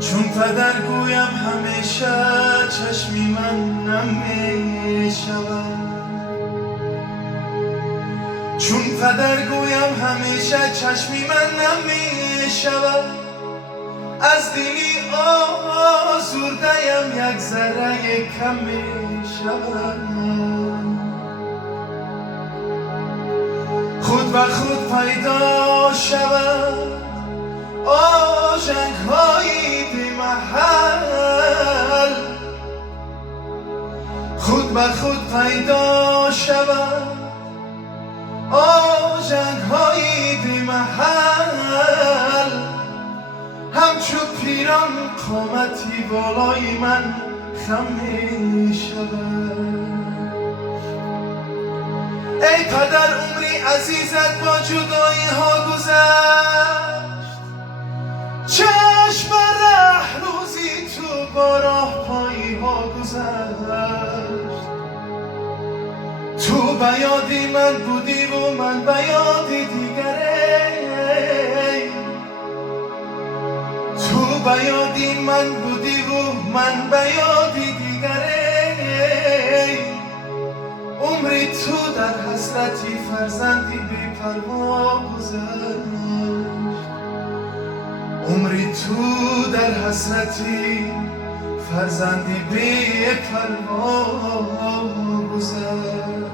چون پدر گویم همیشه چشمی من نمی شود. چون پدر گویم همیشه چشمی من نمی شود. از دلی آزرده‌ام یک ذره کم می شود. خود به خود پیدا شود آژنگ‌های بی محل. خود به خود پیدا شود آژنگ‌های بی محل. همچو پیران قامتی بالای من خم می شود. ای پدر عمری عزیزت با جدایی ها گذشت. چشم ره روزی تو با راه پایی ها گذشت. تو به یادی من بودی و من به یادی دیگره. تو به یادی من بودی و من به یادی دیگره. عمری تو در حسرتی فرزندی بی پروا گذشت. عمری تو در حسرتی فرزندی بی پروا گذشت.